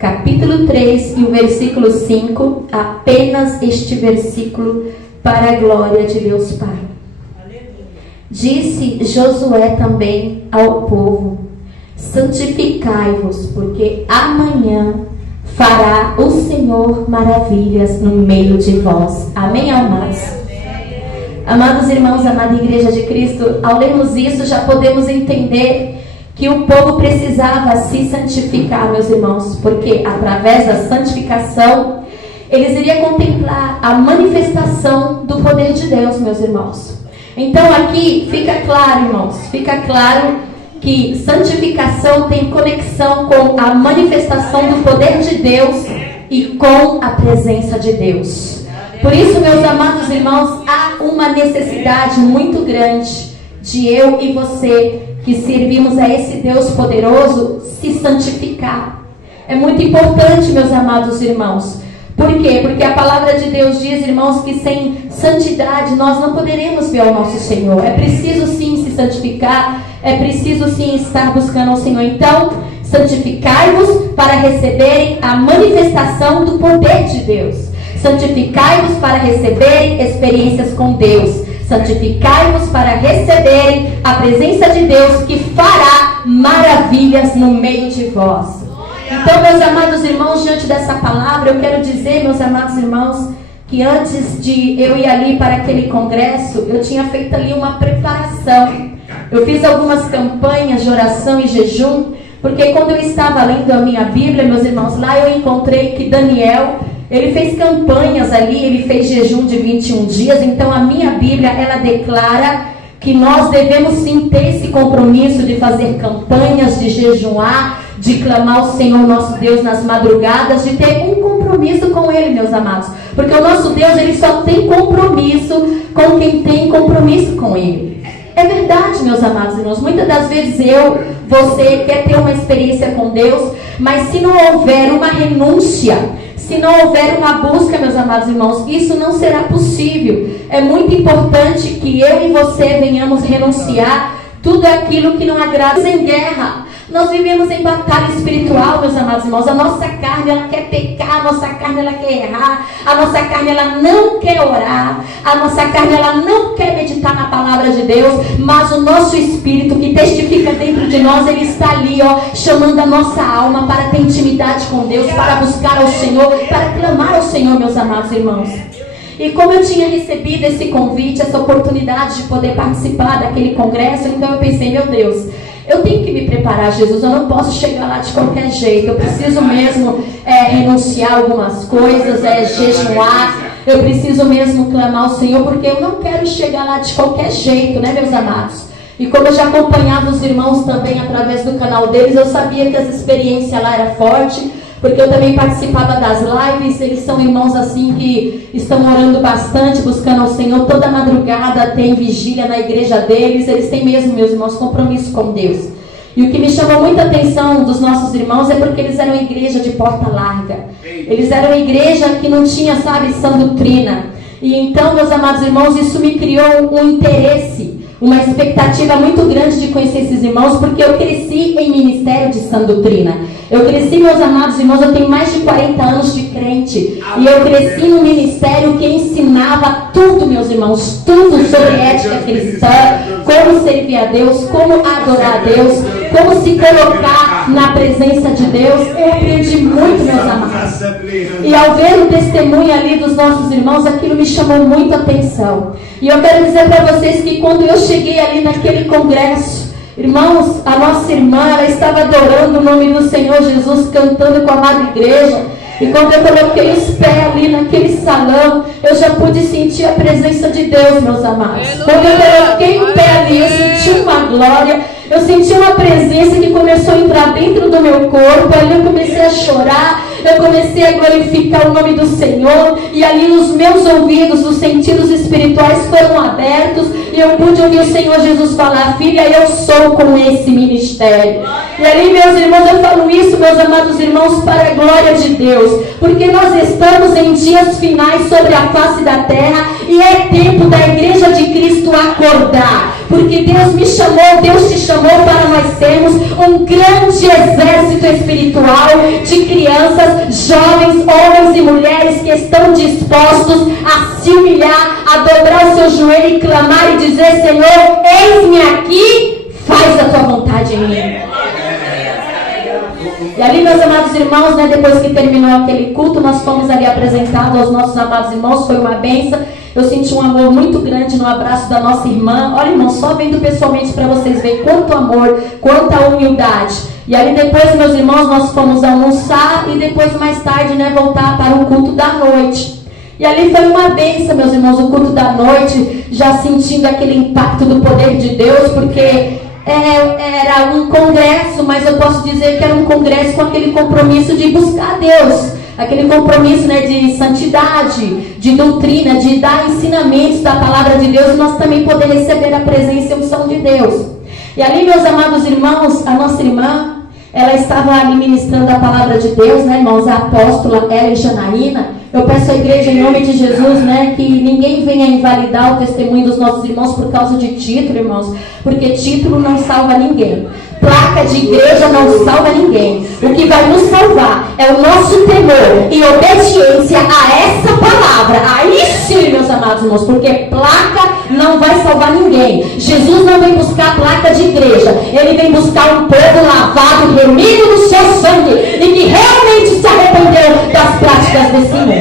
Capítulo 3 e o versículo 5, apenas este versículo para a glória de Deus Pai. Disse Josué também ao povo: santificai-vos, porque amanhã fará o Senhor maravilhas no meio de vós. Amém, amados? Amados irmãos, amada igreja de Cristo, ao lermos isso já podemos entender que o povo precisava se santificar, meus irmãos, porque através da santificação eles iriam contemplar a manifestação do poder de Deus, meus irmãos. Então aqui fica claro, irmãos, fica claro que santificação tem conexão com a manifestação do poder de Deus e com a presença de Deus. Por isso, meus amados irmãos, há uma necessidade muito grande de eu e você, que servimos a esse Deus poderoso, se santificar. É muito importante, meus amados irmãos. Por quê? Porque a palavra de Deus diz, irmãos, que sem santidade nós não poderemos ver o nosso Senhor. É preciso sim se santificar, é preciso sim estar buscando ao Senhor. Então, santificai-vos para receberem a manifestação do poder de Deus. Santificai-vos para receberem experiências com Deus. Santificai-vos para receberem a presença de Deus, que fará maravilhas no meio de vós. Então, meus amados irmãos, diante dessa palavra, eu quero dizer, meus amados irmãos, que antes de eu ir ali para aquele congresso, eu tinha feito ali uma preparação. Eu fiz algumas campanhas de oração e jejum, porque quando eu estava lendo a minha Bíblia, meus irmãos, lá eu encontrei que Daniel, ele fez campanhas ali, ele fez jejum de 21 dias. Então a minha Bíblia, ela declara que nós devemos sim ter esse compromisso de fazer campanhas, de jejuar, de clamar ao Senhor nosso Deus nas madrugadas, de ter um compromisso com Ele, meus amados. Porque o nosso Deus, Ele só tem compromisso com quem tem compromisso com Ele. É verdade, meus amados irmãos. Muitas das vezes você quer ter uma experiência com Deus, mas se não houver uma renúncia, se não houver uma busca, meus amados irmãos, isso não será possível. É muito importante que eu e você venhamos renunciar tudo aquilo que não agrada. Em guerra, nós vivemos em batalha espiritual, meus amados irmãos. A nossa carne, ela quer pecar, a nossa carne, ela quer errar, a nossa carne, ela não quer orar, a nossa carne, ela não quer meditar na palavra de Deus, mas o nosso espírito que testifica dentro de nós, ele está ali, chamando a nossa alma para ter intimidade com Deus, para buscar ao Senhor, para clamar ao Senhor, meus amados irmãos. E como eu tinha recebido esse convite, essa oportunidade de poder participar daquele congresso, então eu pensei, meu Deus, eu tenho que me preparar, Jesus, eu não posso chegar lá de qualquer jeito, eu preciso mesmo renunciar algumas coisas, jejuar, eu preciso mesmo clamar ao Senhor, porque eu não quero chegar lá de qualquer jeito, né, meus amados? E como eu já acompanhava os irmãos também através do canal deles, eu sabia que as experiências lá eram fortes, porque eu também participava das lives. Eles são irmãos assim que estão orando bastante, buscando ao Senhor. Toda madrugada tem vigília na igreja deles. Eles têm mesmo, meus irmãos, compromisso com Deus. E o que me chamou muita atenção dos nossos irmãos é porque eles eram igreja de porta larga. Eles eram igreja que não tinha, sabe, sã doutrina. E então, meus amados irmãos, isso me criou um interesse, uma expectativa muito grande de conhecer esses irmãos, porque eu cresci em ministério de sã doutrina. Eu cresci, meus amados irmãos, eu tenho mais de 40 anos de crente. E eu cresci num ministério que ensinava tudo, meus irmãos, tudo sobre ética cristã, como servir a Deus, como adorar a Deus, como se colocar na presença de Deus. Eu aprendi muito, meus amados. E ao ver o testemunho ali dos nossos irmãos, aquilo me chamou muito a atenção. E eu quero dizer para vocês que quando eu cheguei ali naquele congresso, irmãos, a nossa irmã, ela estava adorando o nome do Senhor Jesus, cantando com a amada igreja. E quando eu coloquei os pés ali naquele salão, eu já pude sentir a presença de Deus, meus amados. Quando eu coloquei o pé ali, eu senti uma glória, eu senti uma presença que começou a entrar dentro do meu corpo. Ali eu comecei a chorar, eu comecei a glorificar o nome do Senhor. E ali os meus ouvidos, os sentidos espirituais foram abertos. E eu pude ouvir o Senhor Jesus falar: filha, eu sou com esse ministério. E ali, meus irmãos, eu falo isso, meus amados irmãos, para a glória de Deus. Porque nós estamos em dias finais sobre a face da terra. E é tempo da igreja de Cristo acordar. porque Deus me chamou, Deus te chamou para nós sermos um grande exército espiritual de crianças, jovens, homens e mulheres que estão dispostos a se humilhar, a dobrar o seu joelho e clamar e dizer: Senhor, eis-me aqui, faz a tua vontade em mim. E ali, meus amados irmãos, né, depois que terminou aquele culto, nós fomos ali apresentados aos nossos amados irmãos, foi uma bênção. Eu senti um amor muito grande no abraço da nossa irmã. Olha, irmão, só vendo pessoalmente para vocês verem quanto amor, quanta humildade. E ali depois, meus irmãos, nós fomos almoçar e depois, mais tarde, né, voltar para o culto da noite. E ali foi uma bênção, meus irmãos, o culto da noite, já sentindo aquele impacto do poder de Deus, porque era um congresso, mas eu posso dizer que era um congresso com aquele compromisso de buscar Deus, aquele compromisso, né, de santidade, de doutrina, de dar ensinamentos da palavra de Deus, e nós também poder receber a presença e a unção de Deus. E ali, meus amados irmãos, a nossa irmã, ela estava ali ministrando a palavra de Deus, né, irmãos, a apóstola Ela e Janaína. Eu peço à igreja, em nome de Jesus, né, que ninguém venha invalidar o testemunho dos nossos irmãos por causa de título, irmãos, porque título não salva ninguém. Placa de igreja não salva ninguém. O que vai nos salvar é o nosso temor e obediência a essa palavra. Aí sim, meus amados irmãos, porque placa não vai salvar ninguém. Jesus não vem buscar placa de igreja. Ele vem buscar um povo lavado, remido no seu sangue e que realmente se arrependeu das práticas desse mundo.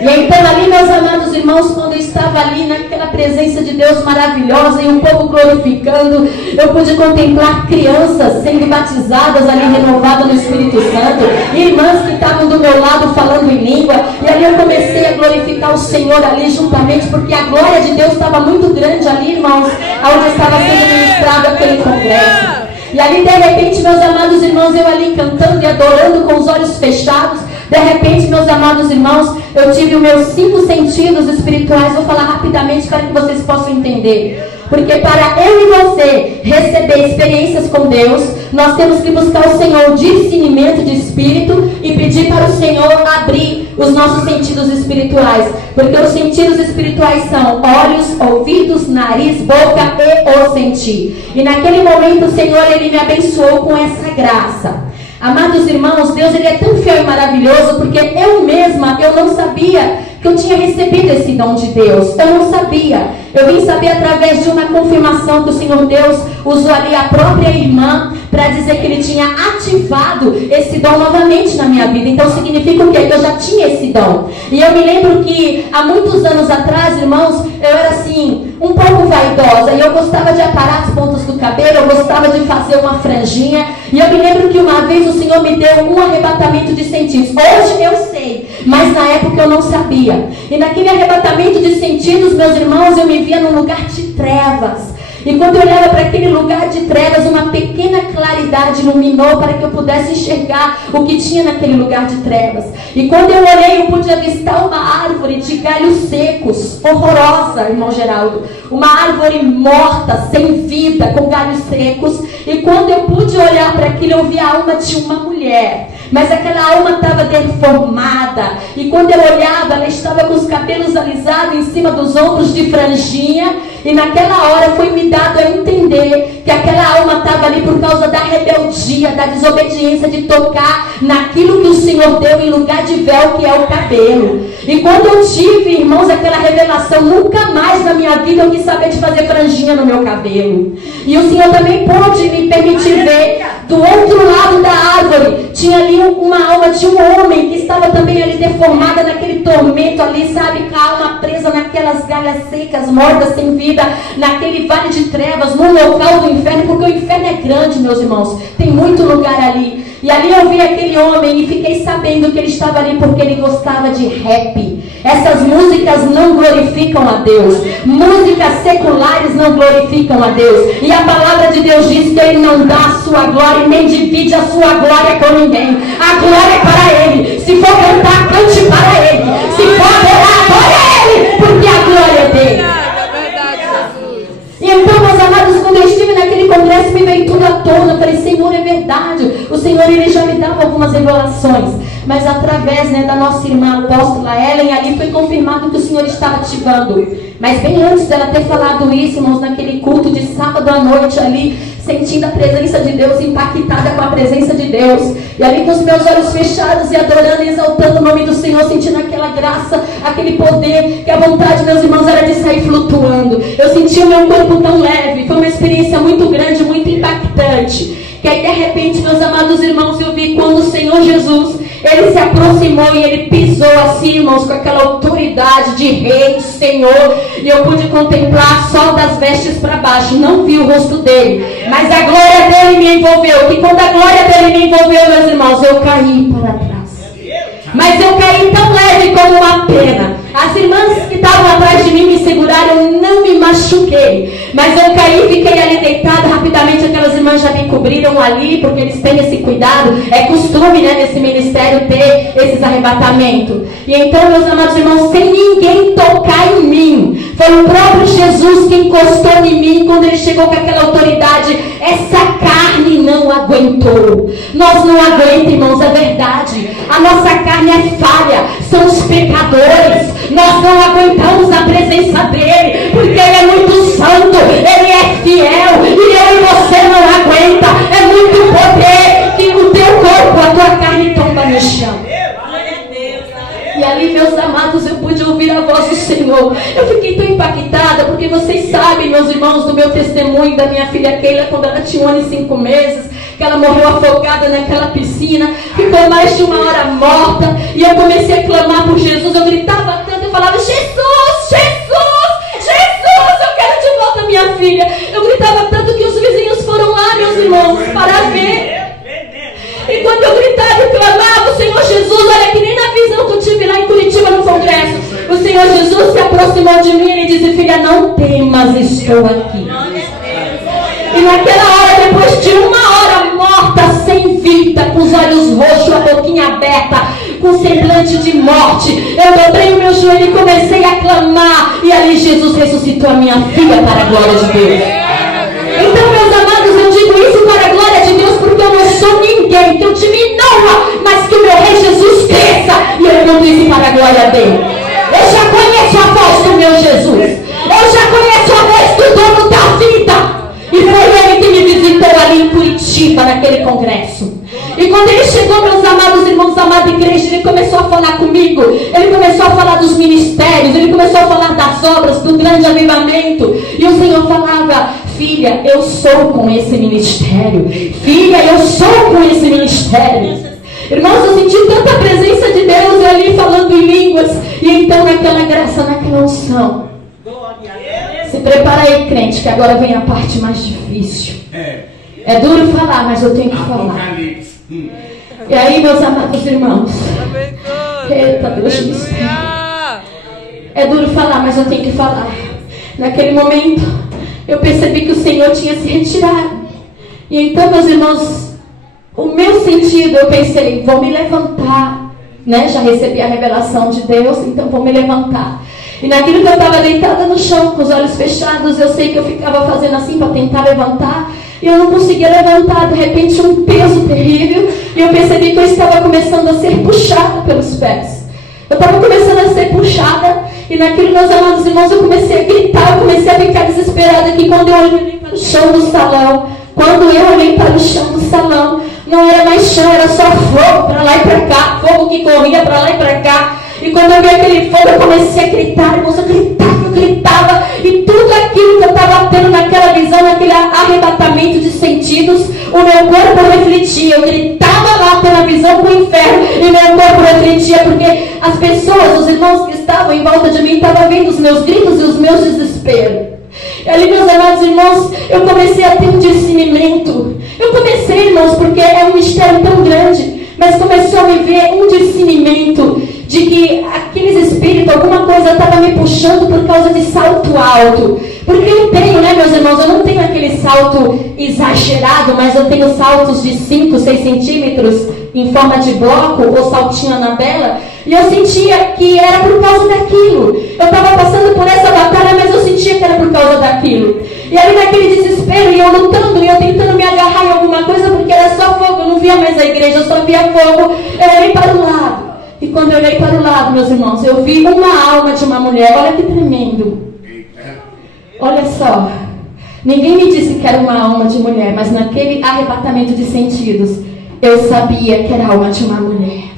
E então ali, meus amados irmãos, quando eu estava ali naquela presença de Deus maravilhosa e um povo glorificando, eu pude contemplar crianças sendo batizadas ali, renovadas no Espírito Santo, irmãs que estavam do meu lado falando em língua, e ali eu comecei a glorificar o Senhor ali juntamente, porque a glória de Deus estava muito grande ali, irmãos, onde estava sendo ministrado aquele congresso. E ali, de repente, meus amados irmãos, eu ali cantando e adorando com os olhos fechados. De repente, meus amados irmãos, eu tive os meus 5 sentidos espirituais. Vou falar rapidamente para que vocês possam entender. Porque para eu e você receber experiências com Deus, nós temos que buscar o Senhor discernimento de espírito e pedir para o Senhor abrir os nossos sentidos espirituais. Porque os sentidos espirituais são olhos, ouvidos, nariz, boca e o sentir. E naquele momento o Senhor, Ele me abençoou com essa graça. Amados irmãos, Deus, Ele é tão fiel e maravilhoso, porque eu mesma, eu não sabia que eu tinha recebido esse dom de Deus. Eu não sabia. Eu vim saber através de uma confirmação que o Senhor Deus usou ali a própria irmã para dizer que Ele tinha ativado esse dom novamente na minha vida. Então significa o quê? Que eu já tinha esse dom. E eu me lembro que há muitos anos atrás, irmãos, eu era assim, um pouco vaidosa. E eu gostava de aparar as pontas do cabelo, eu gostava de fazer uma franjinha. E eu me lembro que uma vez o Senhor me deu um arrebatamento de sentidos. Hoje eu sei, mas na época eu não sabia. E naquele arrebatamento de sentidos, meus irmãos, eu me via num lugar de trevas. E quando eu olhava para aquele lugar de trevas, uma pequena claridade iluminou para que eu pudesse enxergar o que tinha naquele lugar de trevas. E quando eu olhei, eu pude avistar uma árvore de galhos secos, horrorosa, irmão Geraldo. Uma árvore morta, sem vida, com galhos secos. E quando eu pude olhar para aquilo, eu vi a alma de uma mulher. Mas aquela alma estava deformada. E quando eu olhava, ela estava com os cabelos alisados em cima dos ombros de franjinha. E naquela hora foi me dado a entender que aquela alma estava ali por causa da rebeldia, da desobediência de tocar naquilo que o Senhor deu em lugar de véu, que é o cabelo. E quando eu tive, irmãos, aquela revelação, nunca mais na minha vida eu quis saber de fazer franjinha no meu cabelo. E o Senhor também pôde me permitir ver do outro lado da árvore, tinha ali uma alma de um homem que estava também ali deformada naquele tormento ali, sabe, com a alma presa naquelas galhas secas, mortas, sem vida, naquele vale de trevas, no local do inferno, porque o inferno é grande, meus irmãos, tem muito lugar ali. E ali eu vi aquele homem e fiquei sabendo que ele estava ali porque ele gostava de rap. Essas músicas não glorificam a Deus. Músicas seculares não glorificam a Deus. E a palavra de Deus diz que Ele não dá a sua glória e nem divide a sua glória com ninguém. A glória é para Ele. Se for cantar, cante para Ele. Se for adorar, adore a Ele, porque a glória é dele. E então, meus amados, quando eu estive naquele congresso, me veio tudo à tona. Eu falei, Senhor, é verdade. O Senhor, Ele já me dava algumas revelações. mas através, né, da nossa irmã apóstola Ellen, ali foi confirmado que o Senhor estava ativando. Mas bem antes dela ter falado isso, irmãos, naquele culto de sábado à noite ali, sentindo a presença de Deus, impactada com a presença de Deus, e ali com os meus olhos fechados e adorando e exaltando o nome do Senhor, sentindo aquela graça, aquele poder, que a vontade, meus irmãos, era de sair flutuando. Eu senti o meu corpo tão leve, foi uma experiência muito grande, muito impactante, que aí de repente, meus amados irmãos, eu vi quando o Senhor Jesus, ele se aproximou e ele pisou assim, irmãos, com aquela autoridade de rei, Senhor, e eu pude contemplar só das vestes para baixo, não vi o rosto dele, mas a glória dele me envolveu, que quando a glória dele me envolveu, meus irmãos, eu caí para trás, mas eu caí tão leve como uma pena. As irmãs que estavam atrás de mim me seguraram, eu não me machuquei, mas eu caí, fiquei ali deitada, rapidamente aquelas irmãs já me cobriram ali, porque eles têm esse cuidado, é costume, né, nesse ministério ter esses arrebatamentos. E então, meus amados irmãos, sem ninguém tocar em mim, foi o próprio Jesus que encostou em mim, quando ele chegou com aquela autoridade, essa carne não aguentou. Nós não aguentamos, irmãos, é verdade, a nossa carne é falha, são os pecadores. Nós não aguentamos a presença dele, porque ele é muito santo, ele é fiel, e eu e você não aguenta. É muito poder que o teu corpo, a tua carne tomba no chão. E ali, meus amados, eu pude ouvir a voz do Senhor. Eu fiquei tão impactada, porque vocês sabem, meus irmãos, do meu testemunho da minha filha Keila, quando ela tinha 1 ano e 5 meses, que ela morreu afogada naquela piscina, ficou mais de 1 hora morta, e eu comecei a clamar por Jesus. Eu gritava tanto, eu falava: Jesus, Jesus, Jesus, eu quero de volta minha filha. Eu gritava tanto que os vizinhos foram lá, meus irmãos, para ver. E quando eu gritava e clamava: o Senhor Jesus, olha, que nem na visão que eu tive lá em Curitiba no congresso, o Senhor Jesus se aproximou de mim e disse: filha, não temas, estou aqui. E naquela hora, depois de 1 hora morta, sem vida, com os olhos roxos, a boquinha aberta, com semblante de morte, eu dobrei o meu joelho e comecei a clamar, e ali Jesus ressuscitou a minha filha para a glória de Deus. Então, meus amados, eu digo isso para a glória de Deus, porque eu não sou ninguém, que eu diminua, mas que o meu rei Jesus cresça, e eu conto isso para a glória dele. Eu já conheço a voz do meu Jesus, eu já conheço a voz do dono da vida, e foi ele que me visitou ali em Curitiba, naquele congresso. E quando ele chegou, meus amados irmãos, amada igreja, ele começou a falar comigo, ele começou a falar dos ministérios, ele começou a falar das obras, do grande avivamento. E o Senhor falava: filha, eu sou com esse ministério, filha, eu sou com esse ministério. Irmãos, eu senti tanta presença de Deus ali falando em línguas, e então naquela graça, naquela unção. Se prepara aí, crente, que agora vem a parte mais difícil. É duro falar, mas eu tenho que falar. E aí, meus amados irmãos, eita, Deus me espera. É duro falar, mas eu tenho que falar. Naquele momento, eu percebi que o Senhor tinha se retirado. E então, meus irmãos, o meu sentido, eu pensei: vou me levantar, né? Já recebi a revelação de Deus, então vou me levantar. E naquilo que eu estava deitada no chão, com os olhos fechados, eu sei que eu ficava fazendo assim para tentar levantar, e eu não conseguia levantar. De repente, um peso terrível, e eu percebi que eu estava começando a ser puxada pelos pés. Eu estava começando a ser puxada, e naquilo, meus amados irmãos, eu comecei a gritar, eu comecei a ficar desesperada, que quando eu olhei para o chão do salão, não era mais chão, era só fogo para lá e para cá, fogo que corria para lá e para cá. E quando eu vi aquele fogo, eu comecei a gritar, irmãos, eu gritava, e tudo aquilo que eu estava tendo naquela visão, naquele arrebatamento de sentidos, o meu corpo refletia. Eu gritava lá pela visão para o inferno, e meu corpo refletia, porque as pessoas, os irmãos que estavam em volta de mim, estavam vendo os meus gritos e os meus desesperos. E ali, meus amados irmãos, eu comecei a ter um discernimento. Eu comecei, irmãos, porque é um mistério tão grande, mas começou a me ver um discernimento de que aqueles espíritos, alguma coisa estava me puxando por causa de salto alto. Porque eu tenho, né, meus irmãos, eu não tenho aquele salto exagerado, mas eu tenho saltos de 5, 6 centímetros em forma de bloco, ou saltinho Anabela, e eu sentia que era por causa daquilo. Eu estava passando por essa batalha, mas eu sentia que era por causa daquilo. E ali naquele desespero, e eu lutando, e eu tentando me agarrar em alguma coisa, porque era só fogo, eu não via mais a igreja, eu só via fogo. Eu olhei para o lado. quando eu olhei para o lado, meus irmãos, eu vi uma alma de uma mulher. Olha que tremendo. Olha só. Ninguém me disse que era uma alma de mulher, mas naquele arrebatamento de sentidos, eu sabia que era a alma de uma mulher.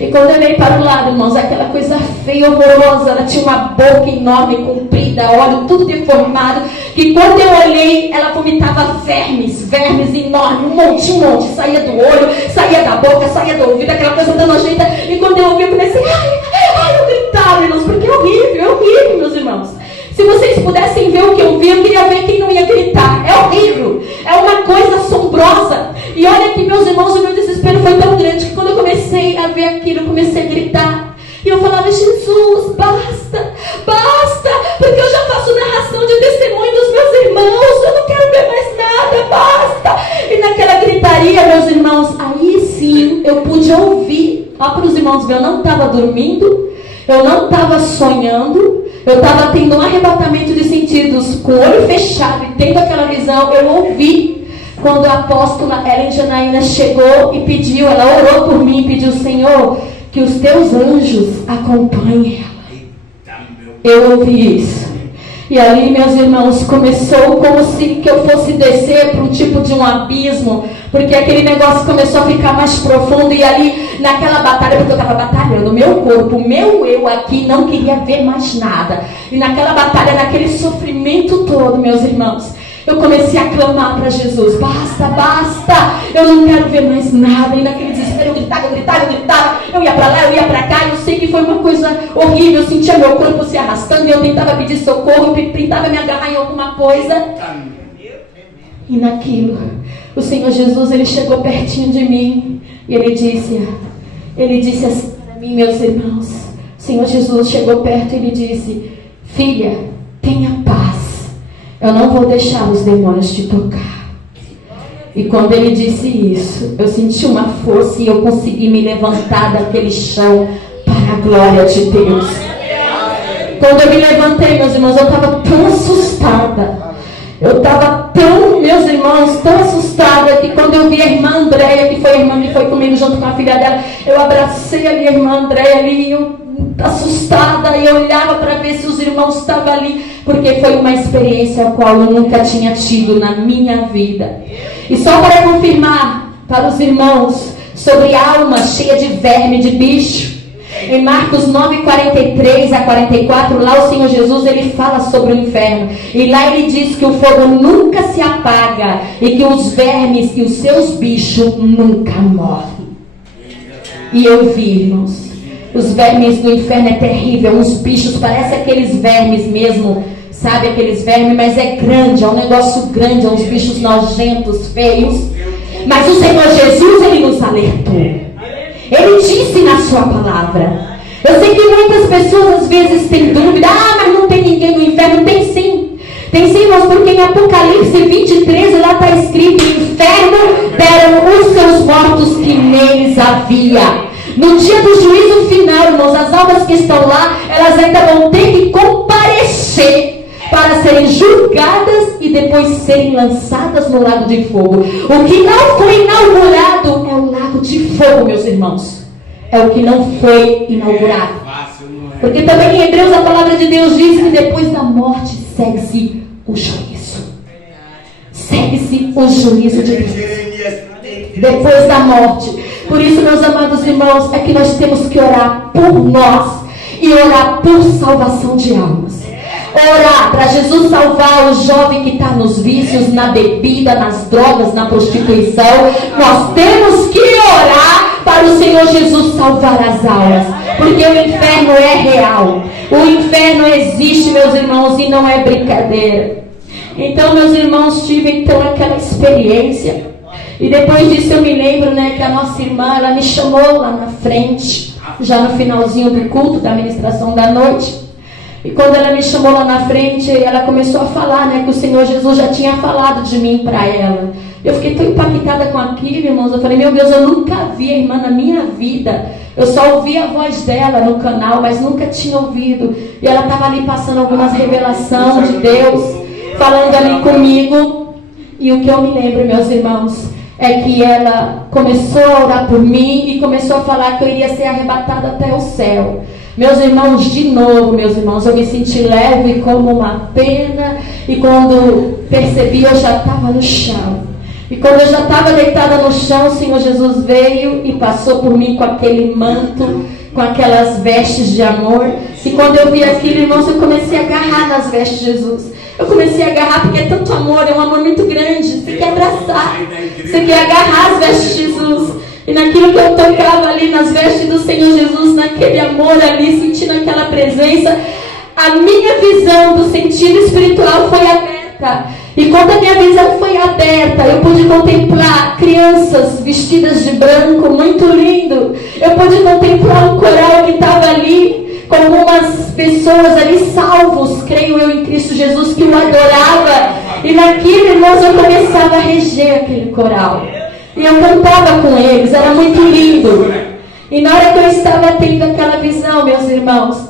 E quando eu olhei para o lado, irmãos, aquela coisa feia, horrorosa, ela tinha uma boca enorme, comprida, olho tudo deformado, que quando eu olhei, ela vomitava vermes enormes, um monte, saía do olho, saía da boca, saía do ouvido, aquela coisa tão nojenta. E quando eu ouvi, eu comecei, eu gritava, irmãos, porque é horrível, meus irmãos. Se vocês pudessem ver o que eu vi, eu queria ver quem não ia gritar. É horrível, é uma coisa assombrosa. E olha que, meus irmãos, o meu desespero foi tão grande que quando eu comecei a ver aquilo, eu comecei a gritar. E eu falava, Jesus, basta, porque eu já faço narração de testemunho dos meus irmãos, eu não quero ver mais nada, basta. E naquela gritaria, meus irmãos, aí sim eu pude ouvir. Ó, para os irmãos ver, eu não estava dormindo, eu não estava sonhando, eu estava tendo um arrebatamento de sentidos, com o olho fechado e tendo aquela visão. Eu ouvi quando a apóstola Ellen Janaína chegou e pediu, ela orou por mim e pediu, Senhor, que os teus anjos acompanhem ela. Eu ouvi isso. E ali, meus irmãos, começou como se que eu fosse descer para um tipo de um abismo, porque aquele negócio começou a ficar mais profundo. E ali, naquela batalha, porque eu estava batalhando, o meu corpo, o meu eu aqui não queria ver mais nada. E naquela batalha, naquele sofrimento todo, meus irmãos, eu comecei a clamar para Jesus, basta, eu não quero ver mais nada. E naquele desespero eu gritava, eu ia para lá, eu ia para cá. Eu sei que foi uma coisa horrível, eu sentia meu corpo se arrastando e eu tentava pedir socorro, eu tentava me agarrar em alguma coisa. E naquilo, o Senhor Jesus, Ele chegou pertinho de mim e Ele disse assim para mim, meus irmãos, o Senhor Jesus chegou perto e Ele disse, filha, tenha paz. Eu não vou deixar os demônios te tocar. E quando ele disse isso, eu senti uma força e eu consegui me levantar daquele chão para a glória de Deus. Quando eu me levantei, meus irmãos, eu estava tão assustada. Eu estava tão, meus irmãos, tão assustada que quando eu vi a irmã Andréia, que foi a irmã que foi comigo junto com a filha dela, eu abracei ali a irmã Andréia ali, eu assustada, e eu olhava para ver se os irmãos estavam ali, porque foi uma experiência a qual eu nunca tinha tido na minha vida. E só para confirmar para os irmãos sobre alma cheia de verme, de bicho, em Marcos 9, 43 a 44, lá o Senhor Jesus, Ele fala sobre o inferno. E lá Ele diz que o fogo nunca se apaga e que os vermes e os seus bichos nunca morrem. E eu vi, irmãos, os vermes do inferno é terrível. Uns bichos, parece aqueles vermes mesmo, sabe, aqueles vermes, mas é grande, é um negócio grande, é uns bichos nojentos, feios. Mas o Senhor Jesus, Ele nos alertou. Ele disse na sua palavra. Eu sei que muitas pessoas às vezes têm dúvida. Mas não tem ninguém no inferno. Tem sim, irmãos, porque em Apocalipse 23 lá está escrito: no inferno deram os seus mortos que neles havia. No dia do juízo final, irmãos, as almas que estão lá, elas ainda vão ter que comparecer para serem julgadas e depois serem lançadas no lago de fogo. O que não foi inaugurado é o lago de fogo, meus irmãos. É o que não foi inaugurado. Porque também em Hebreus a palavra de Deus diz que depois da morte segue-se o juízo. Segue-se o juízo de Deus. Depois da morte. Por isso, meus amados irmãos, é que nós temos que orar por nós e orar por salvação de almas. Orar para Jesus salvar o jovem que está nos vícios, na bebida, nas drogas, na prostituição. Nós temos que orar para o Senhor Jesus salvar as almas, porque o inferno é real. O inferno existe, meus irmãos, e não é brincadeira. Então, meus irmãos, tive então aquela experiência. E depois disso eu me lembro, que a nossa irmã, ela me chamou lá na frente, já no finalzinho do culto, da ministração da noite. E quando ela me chamou lá na frente, ela começou a falar, que o Senhor Jesus já tinha falado de mim para ela. Eu fiquei tão impactada com aquilo, irmãos. Eu falei, meu Deus, eu nunca vi a irmã na minha vida. Eu só ouvi a voz dela no canal, mas nunca tinha ouvido. E ela estava ali passando algumas revelações de Deus, falando ali comigo. E o que eu me lembro, meus irmãos, é que ela começou a orar por mim e começou a falar que eu iria ser arrebatada até o céu. Meus irmãos, de novo, meus irmãos, eu me senti leve como uma pena, e quando percebi, eu já estava no chão. E quando eu já estava deitada no chão, o Senhor Jesus veio e passou por mim com aquele manto, com aquelas vestes de amor. E quando eu vi aquilo, irmãos, eu comecei a agarrar nas vestes de Jesus. Eu comecei a agarrar porque é tanto amor, é um amor muito grande. Você quer abraçar, você quer agarrar as vestes de Jesus. E naquilo que eu tocava ali nas vestes do Senhor Jesus, naquele amor ali, sentindo aquela presença, a minha visão do sentido espiritual foi aberta. E quando a minha visão foi aberta, eu pude contemplar crianças vestidas de branco, muito lindo. Eu pude contemplar um coral que estava ali, com algumas pessoas ali salvos, creio eu, em Cristo Jesus, que o adorava. E naquilo, irmãos, eu começava a reger aquele coral. E eu cantava com eles, era muito lindo. E na hora que eu estava tendo aquela visão, meus irmãos,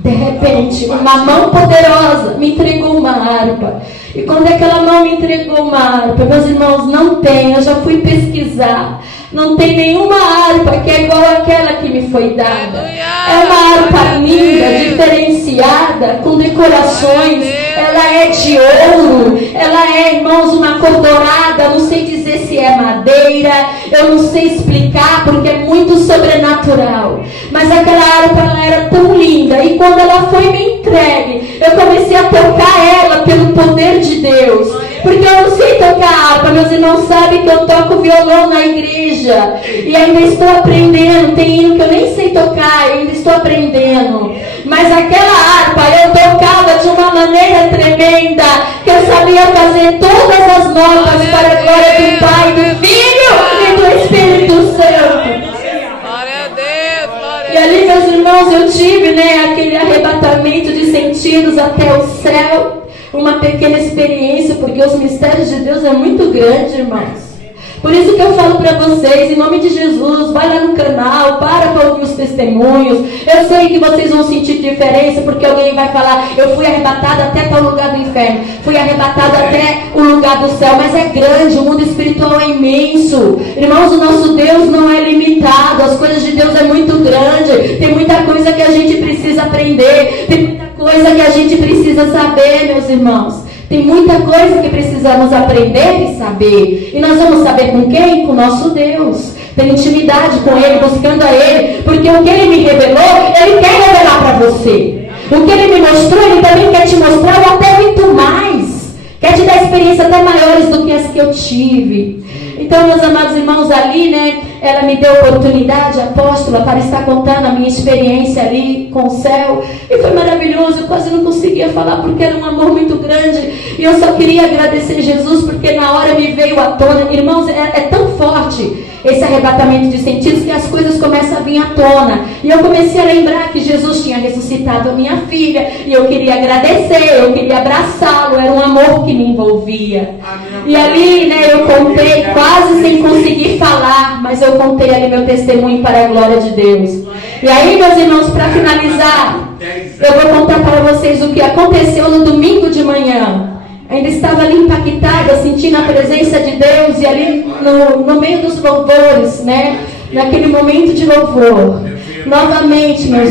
de repente, uma mão poderosa me entregou uma harpa. E quando aquela mão me entregou uma harpa, meus irmãos, não tem, eu já fui pesquisar, não tem nenhuma harpa que é igual àquela que me foi dada. É uma harpa linda, diferenciada, com decorações. Ela é de ouro, ela é, irmãos, uma cor dourada. Não sei dizer se é madeira, eu não sei explicar porque é muito sobrenatural. Mas aquela harpa, ela era tão linda, e quando ela foi me entregue, eu comecei a tocar ela pelo poder de Deus. Porque eu não sei tocar harpa, meus irmãos sabem que eu toco violão na igreja e ainda estou aprendendo. Tem hino que eu nem sei tocar, ainda estou aprendendo. Mas aquela harpa eu tocava de uma maneira tremenda, que eu sabia fazer todas as notas para a glória do Pai, do Filho e do Espírito Santo. Glória a Deus, glória a Deus. E ali, meus irmãos, eu tive, aquele arrebatamento de sentidos até o céu. Uma pequena experiência, porque os mistérios de Deus é muito grande, irmãos. Por isso que eu falo para vocês, em nome de Jesus, vai lá no canal, para ouvir os testemunhos. Eu sei que vocês vão sentir diferença, porque alguém vai falar, eu fui arrebatada até para o lugar do inferno, fui arrebatada até o lugar do céu, mas é grande, o mundo espiritual é imenso. Irmãos, o nosso Deus não é limitado, as coisas de Deus é muito grande, tem muita coisa que a gente precisa aprender, tem muita coisa que a gente precisa saber, meus irmãos. Tem muita coisa que precisamos aprender e saber. E nós vamos saber com quem? Com o nosso Deus. Ter intimidade com Ele, buscando a Ele. Porque o que Ele me revelou, Ele quer revelar para você. O que Ele me mostrou, Ele também quer te mostrar, ou até muito mais. Quer te dar experiências até maiores do que as que eu tive. Então, meus amados irmãos, ali, ela me deu oportunidade, apóstola, para estar contando a minha experiência ali com o céu. E foi maravilhoso, eu quase não conseguia falar porque era um amor muito grande. E eu só queria agradecer Jesus porque na hora me veio à tona. Irmãos, é tão forte esse arrebatamento de sentidos que as coisas começam a vir à tona. E eu comecei a lembrar que Jesus tinha ressuscitado a minha filha. E eu queria agradecer, eu queria abraçá-lo. Era um amor que me envolvia. E ali, eu contei, quase sem conseguir falar, mas eu contei ali meu testemunho para a glória de Deus. E aí, meus irmãos, para finalizar, eu vou contar para vocês o que aconteceu no domingo de manhã. Ainda estava ali impactada, sentindo a presença de Deus, e ali no meio dos louvores, naquele momento de louvor, novamente, meus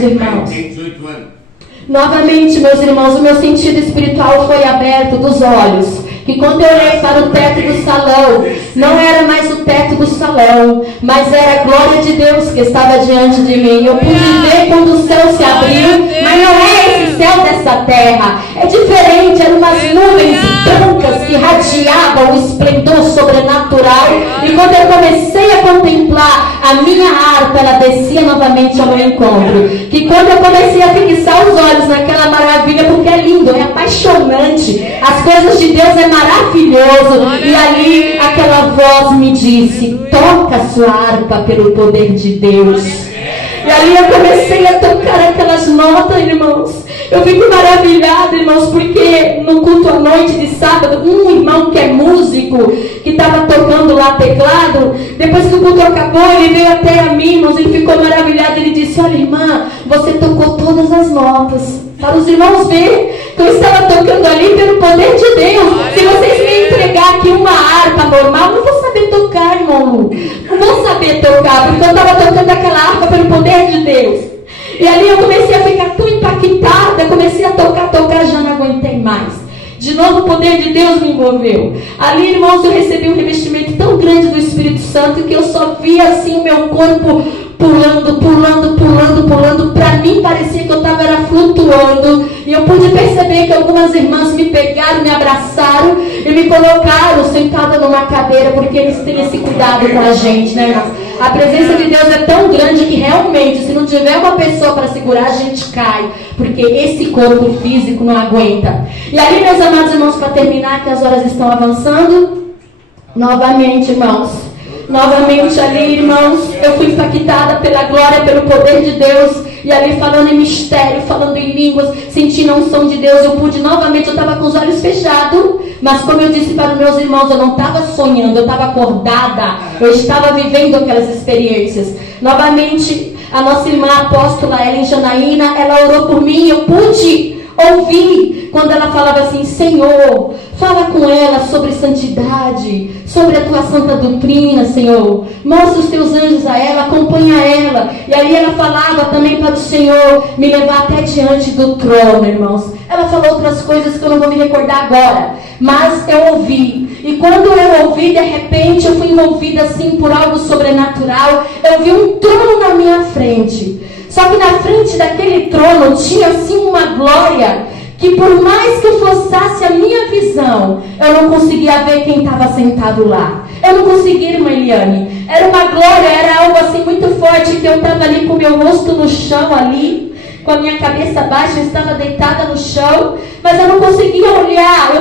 irmãos, o meu sentido espiritual foi aberto dos olhos. Que quando eu olhei para o teto do salão, não era mais o teto do salão, mas era a glória de Deus que estava diante de mim. Eu pude ver quando o céu se abriu, mas não é esse céu dessa terra, é diferente, eram umas nuvens brancas que radiavam o esplendor sobrenatural. E quando eu comecei a contemplar a minha harpa, ela descia novamente ao meu encontro. Que quando eu comecei a fixar os olhos naquela maravilha, porque é lindo, é apaixonante, as coisas de Deus é maravilhoso. E ali aquela voz me disse: toca a sua harpa pelo poder de Deus. E ali eu comecei a tocar aquelas notas, irmãos. Eu fico maravilhada, irmãos, porque no culto à noite de sábado, um irmão que é músico, que estava tocando lá teclado, depois que o culto acabou, ele veio até a mim, irmãos, ele ficou maravilhado. Ele disse: olha, irmã, você tocou todas as notas. Para os irmãos verem que eu estava tocando ali pelo poder de Deus. Se vocês me pegar aqui uma harpa normal, não vou saber tocar, irmão Lu. Não vou saber tocar, porque eu estava tocando aquela harpa pelo poder de Deus. E ali eu comecei a ficar tão impactada, comecei a tocar, já não aguentei mais. De novo o poder de Deus me envolveu. Ali, irmãos, eu recebi um revestimento tão grande do Espírito Santo que eu só via assim o meu corpo pulando. Para mim parecia que eu estava flutuando. E eu pude perceber que algumas irmãs me pegaram, me abraçaram e me colocaram sentada numa cadeira, porque eles têm esse cuidado com a gente, né, irmãos? A presença de Deus é tão grande que realmente, se não tiver uma pessoa para segurar, a gente cai, porque esse corpo físico não aguenta. E ali, meus amados irmãos, para terminar, que as horas estão avançando, novamente, irmãos, novamente ali, irmãos, eu fui impactada pela glória, pelo poder de Deus. E ali falando em mistério, falando em línguas, sentindo a unção de Deus, eu pude novamente, eu estava com os olhos fechados, mas como eu disse para os meus irmãos, eu não estava sonhando, eu estava acordada, eu estava vivendo aquelas experiências. Novamente, a nossa irmã apóstola Ellen Janaína, ela orou por mim, eu pude ouvir quando ela falava assim: Senhor, fala com ela sobre santidade, sobre a tua santa doutrina, Senhor, mostra os teus anjos a ela, acompanha ela. E aí ela falava também para o Senhor me levar até diante do trono, irmãos. Ela falou outras coisas que eu não vou me recordar agora, mas eu ouvi. E quando eu ouvi, de repente eu fui envolvida assim por algo sobrenatural. Eu vi um trono na minha frente. Só que na frente daquele trono tinha assim uma glória que, por mais que eu forçasse a minha visão, eu não conseguia ver quem estava sentado lá. Eu não conseguia, irmã Eliane. Era uma glória, era algo assim muito forte, que eu estava ali com o meu rosto no chão ali, com a minha cabeça baixa, eu estava deitada no chão, mas eu não conseguia olhar,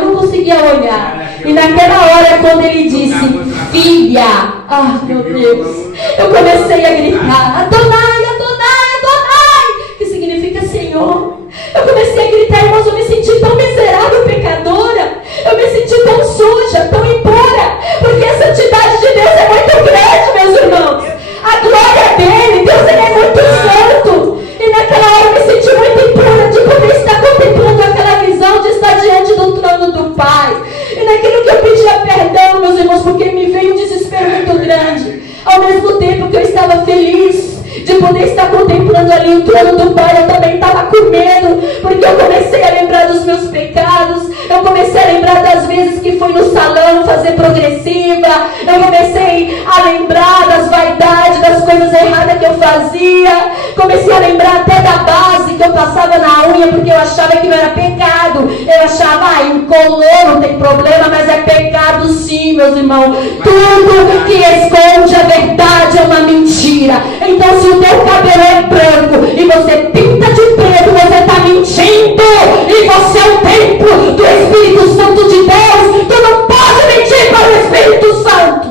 E naquela hora, quando ele disse, filha, ah, meu Deus, eu comecei a gritar, Adonai, Adonai, Adonai, que significa Senhor. Eu comecei a gritar, irmãos, eu me senti tão miserável, pecadora, eu me senti tão suja, tão impura, porque a santidade de Deus é muito grande, meus irmãos. A glória dele, Deus, ele é muito santo. E naquela hora eu me senti muito impura de poder estar contemplando aquela visão de estar diante do trono do Pai. E naquilo que eu pedia perdão, meus irmãos, porque me veio um desespero muito grande. Ao mesmo tempo que eu estava feliz de poder estar contemplando ali o trono do Pai, eu também estava com medo, porque eu comecei a lembrar dos meus pecados, eu comecei a lembrar das vezes que fui no salão fazer progressiva, eu comecei a lembrar das vaidades, das coisas erradas que eu fazia, comecei a lembrar até da base que eu passava na unha, porque eu achava que não era pecado, eu achava, incolor, não tem problema, mas é pecado sim, meus irmãos. Tudo que esconde a verdade é uma mentira. Então, se o teu cabelo é branco e você pinta de preto, você está mentindo, e você é o templo do Espírito Santo de Deus. Tu não pode mentir para o Espírito Santo.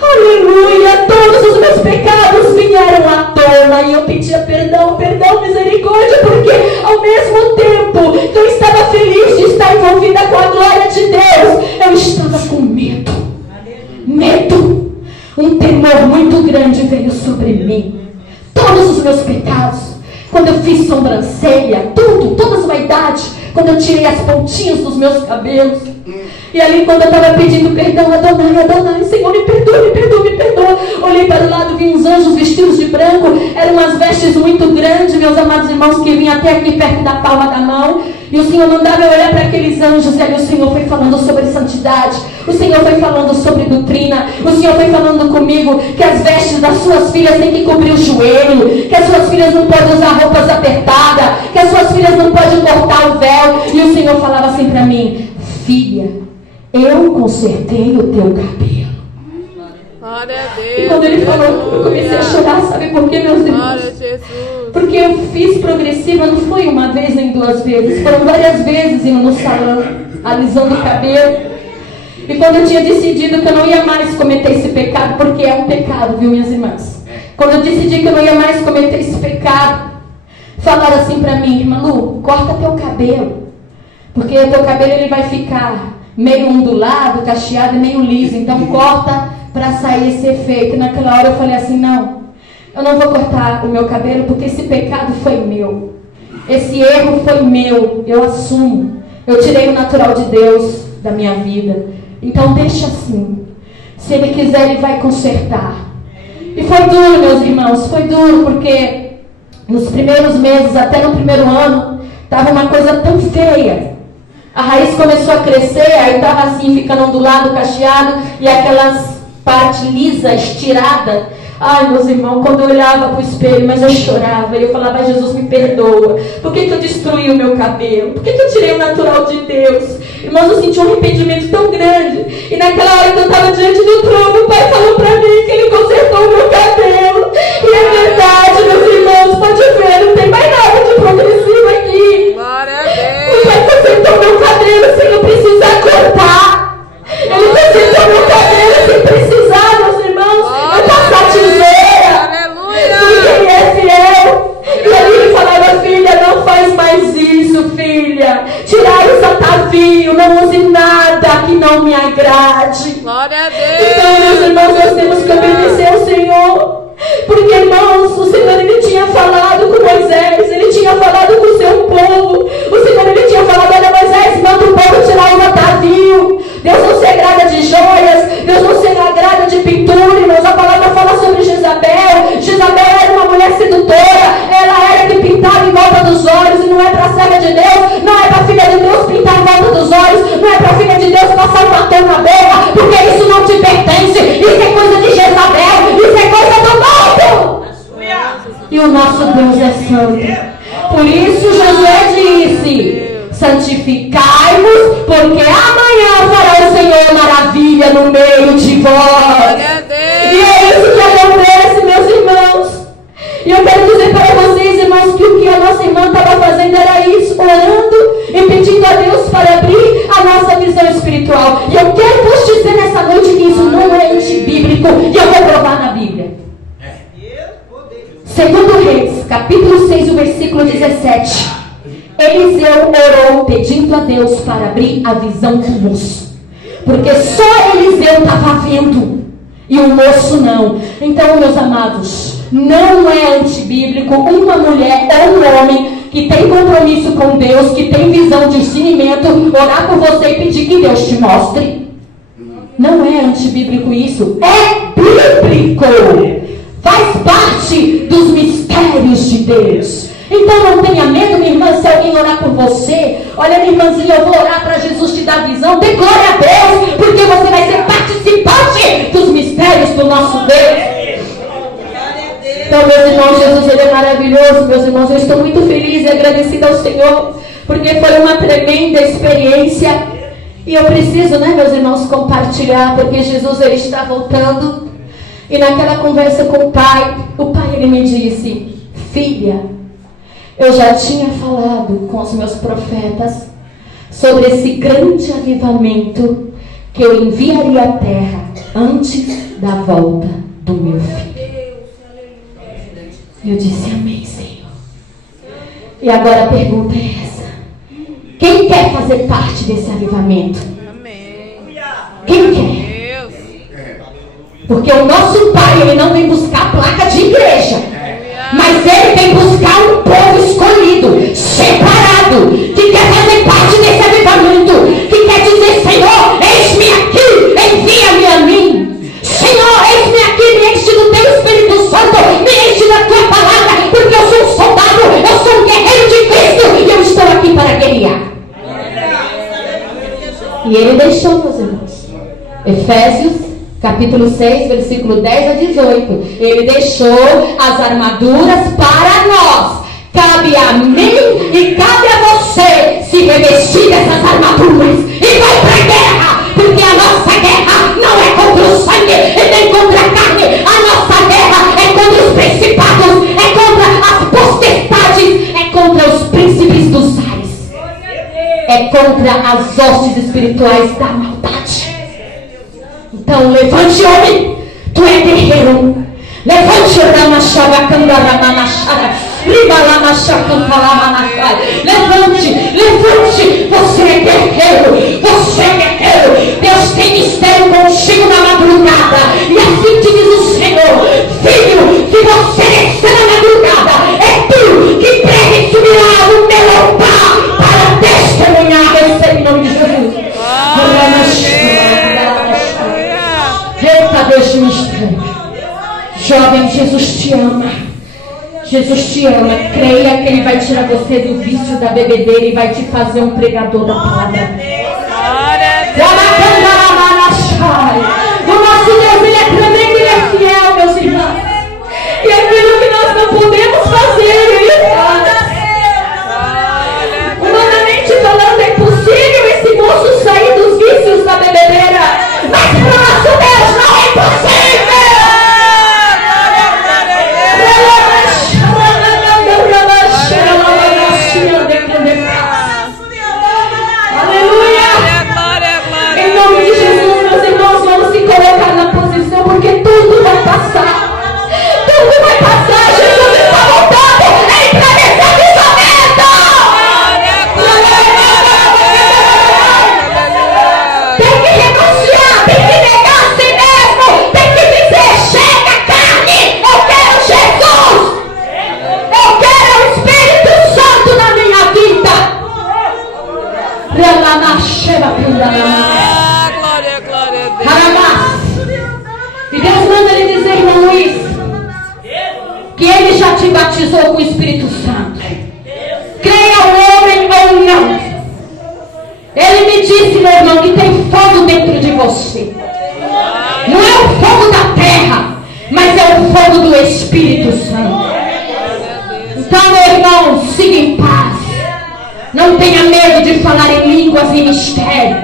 Aleluia. Todos os meus pecados vieram à tona e eu pedia perdão, perdão, misericórdia, porque ao mesmo tempo que eu estava feliz de estar envolvida com a glória de Deus, eu estava com medo. Um temor muito grande veio sobre mim. Todos os meus pecados, quando eu fiz sobrancelha, todas as vaidades, quando eu tirei as pontinhas dos meus cabelos. E ali, quando eu estava pedindo perdão, Adonai, Adonai, Senhor, me perdoa, me perdoa, me perdoa. Olhei para o lado, vi uns anjos vestidos de branco. Eram umas vestes muito grandes, meus amados irmãos, que vinham até aqui perto da palma da mão. E o Senhor mandava eu olhar para aqueles anjos. E ali o Senhor foi falando sobre santidade. O Senhor foi falando sobre doutrina. O Senhor foi falando comigo que as vestes das suas filhas têm que cobrir o joelho, que as suas filhas não podem usar roupas apertadas, que as suas filhas não podem cortar o véu. E o Senhor falava assim para mim: filha, eu consertei o teu cabelo. Glória a Deus. E quando ele falou, eu comecei a chorar. Sabe por quê, meus irmãos? Glória a Jesus. Porque eu fiz progressiva, não foi uma vez nem duas vezes, foram várias vezes indo no salão, alisando o cabelo. E quando eu tinha decidido que eu não ia mais cometer esse pecado, porque é um pecado, viu, minhas irmãs? Quando eu decidi que eu não ia mais cometer esse pecado, falaram assim pra mim: irmã Lu, corta teu cabelo, porque o teu cabelo ele vai ficar meio ondulado, cacheado e meio liso, então corta para sair esse efeito. E naquela hora eu falei assim: não, eu não vou cortar o meu cabelo, porque esse pecado foi meu, esse erro foi meu, eu assumo. Eu tirei o natural de Deus da minha vida. Então deixa assim. Se Ele quiser, Ele vai consertar. E foi duro, meus irmãos. Foi duro porque nos primeiros meses, até no primeiro ano, estava uma coisa tão feia. A raiz começou a crescer, aí estava assim, ficando ondulado, cacheado, e aquelas parte lisa, estirada. Ai, meus irmãos, quando eu olhava para o espelho, mas eu chorava, e eu falava: Jesus, me perdoa. Por que eu destruí o meu cabelo? Por que eu tirei o natural de Deus? Irmãos, eu senti um arrependimento tão grande. E naquela hora que eu estava diante do trono, o Pai falou para mim que Ele consertou o meu cabelo. E é verdade, meus irmãos, pode ver, não tem mais nada de progressivo aqui. Glória a Deus. O Pai consertou meu cabelo sem eu precisar cortar. Ele consertou meu cabelo sem precisar, meus irmãos. Eu passar a tesoura. Aleluia. Porque Ele é fiel. E ali Ele falava: filha, não faz mais isso, filha. Tirar os atavios, não use nada que não me agrade. Glória a Deus. Então, meus irmãos, nós temos que obedecer ao Senhor. Porque, irmãos, o Senhor, Ele tinha falado com Moisés, Ele tinha falado com o seu povo. O Senhor, Ele tinha falado: olha, Moisés, manda o povo tirar os atavios. Deus não se agrada de joias, Deus não se agrada de pintura, irmãos. A palavra fala sobre Jezabel. Jezabel era uma mulher sedutora, ela era que pintava em volta dos olhos, e não é para a serva de Deus, não é para a filha de Deus pintar em volta dos olhos, não é para a filha de Deus passar um batom na boca, porque isso não te pertence, isso é coisa de Jezabel, isso é coisa do mundo. E o nosso Deus é santo. Por isso Josué disse: santificai-vos, porque amanhã fará o Senhor maravilha no meio de vós. E é isso que acontece, meus irmãos. E eu quero dizer para vocês, irmãos, que o que a nossa irmã estava fazendo era isso, orando e pedindo a Deus para abrir a nossa visão espiritual. E eu quero vos dizer nessa noite que isso não é antibíblico, e eu vou provar na Bíblia. Segundo Reis, capítulo 6, o versículo 17. Eliseu orou pedindo a Deus para abrir a visão do moço, porque só Eliseu estava vendo e o moço não. Então, meus amados, não é antibíblico uma mulher ou um homem que tem compromisso com Deus, que tem visão, discernimento, orar por você e pedir que Deus te mostre. Não é antibíblico isso, é bíblico. Faz parte dos mistérios de Deus. Então não tenha medo, minha irmã, se alguém orar por você. Olha, minha irmãzinha, eu vou orar para Jesus te dar visão. Dê glória a Deus, porque você vai ser participante dos mistérios do nosso Deus. Então, meus irmãos, Jesus, Ele é maravilhoso, meus irmãos. Eu estou muito feliz e agradecida ao Senhor, porque foi uma tremenda experiência. E eu preciso, né, meus irmãos, compartilhar, porque Jesus, Ele está voltando. E naquela conversa com o Pai, Ele me disse: filha, eu já tinha falado com os meus profetas sobre esse grande avivamento que eu enviaria à terra antes da volta do meu filho. Eu disse: amém, Senhor. E agora a pergunta é essa: quem quer fazer parte desse avivamento? Amém. Quem quer? Porque o nosso Pai, Ele não vem buscar placa de igreja, mas Ele vem buscar um povo escolhido, separado, que quer fazer parte desse avivamento, que quer dizer: Senhor, eis-me aqui, envia-me a mim. Senhor, eis-me aqui, me enche do Teu Espírito Santo, me enche da Tua palavra, porque eu sou um soldado, eu sou um guerreiro de Cristo, e eu estou aqui para guerrear. E Ele deixou, meus irmãos, Efésios capítulo 6, versículo 10 a 18. Ele deixou as armaduras para nós. Cabe a mim e cabe a você se revestir dessas armaduras e vai para a guerra, porque a nossa guerra não é contra o sangue e nem contra a carne. A nossa guerra é contra os principados, é contra as potestades, é contra os príncipes dos ares, é contra as hostes espirituais da maldade. Então levante, homem, tu é guerreiro. Levante, levante, você é guerreiro, você é guerreiro. Deus tem mistério contigo na madrugada, e assim te diz o Senhor: filho, que você descer na madrugada, é tu que prega e subirá no meu altar para testemunhar a respeito Jesus te ama. Creia que Ele vai tirar você do vício da bebedeira e vai te fazer um pregador da palavra. O nosso Deus, Ele é tremendo, Ele é fiel, meus irmãos. E aquilo que nós não podemos fazer, Ele faz. Humanamente falando, é impossível esse moço sair dos vícios da bebedeira. Mas para o nosso Deus não é impossível. Aleluia! Em nome de Jesus, meus irmãos, vamos se colocar na posição, porque tudo vai passar. Tudo vai passar. Jesus está voltando. Entra nesse avistamento. Tem que renunciar, tem que negar a si mesmo, tem que dizer: chega, carne, eu quero Jesus. Eu quero o Espírito Santo na minha vida. E Deus manda ele dizer, irmão Luiz, que Ele já te batizou com o Espírito Santo. Creia o homem ou não. Ele me disse, meu irmão, que tem fogo dentro de você. Não é o fogo da terra, mas é o fogo do Espírito Santo. Então, meu irmão, siga em paz. Não tenha medo de falar em línguas e mistério.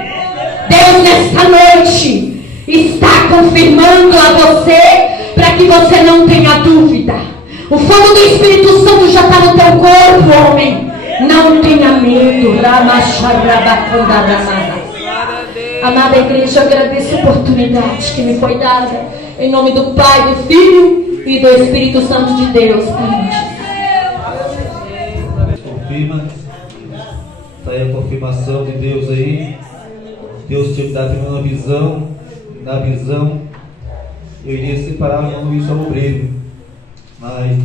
Deus, nesta noite, está confirmando a você, para que você não tenha dúvida. O fogo do Espírito Santo já está no teu corpo, homem. Não tenha medo. Amada igreja, eu agradeço a oportunidade que me foi dada. Em nome do Pai, do Filho e do Espírito Santo de Deus. Amém. Confirma. Está aí a confirmação de Deus aí. Deus te dá uma visão. Na visão, eu iria separar o nome do obreiro. Mas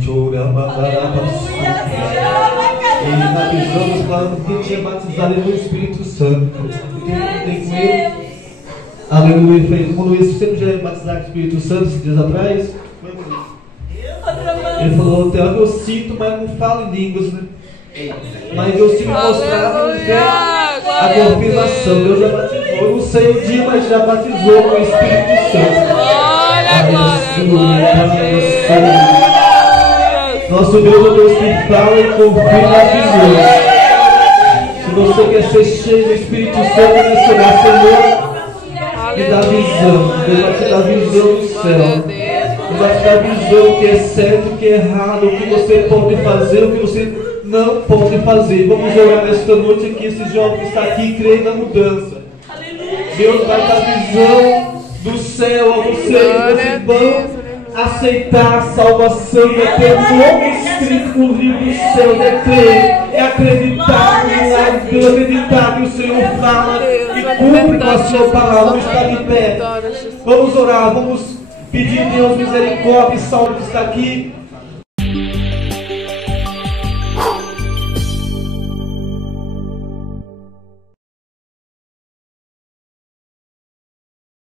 e na visão nos falando que tinha batizado no Espírito Santo. Porque eu tem com ele. Aleluia. Quando você já ia batizar com o Espírito Santo esses dias atrás, ele falou: até eu sinto, mas não falo em línguas, né? Mas Deus te mostrava a confirmação. Deus já batizou. Eu não sei o dia, mas já batizou com o Espírito Santo. Nosso Deus é o Deus que fala e confirma as visões. Se você quer ser cheio do Espírito Santo, você vai, Senhor, me dá visão. Deus vai te dar visão do céu. Deus vai te dar visão do que é certo, o que é errado, o que você pode fazer, o que você não pode fazer. Vamos orar nesta noite aqui. Esse jovem está aqui, crê na mudança. Deus vai dar visão do céu a vocês vão aceitar a salvação, é ter o nome escrito no livro do céu, é crer, é acreditar no milagre de Deus, acreditar que o Senhor fala e cumpre com a sua palavra. Vamos estar de pé, vamos orar, vamos pedir a Deus misericórdia e salve que está aqui.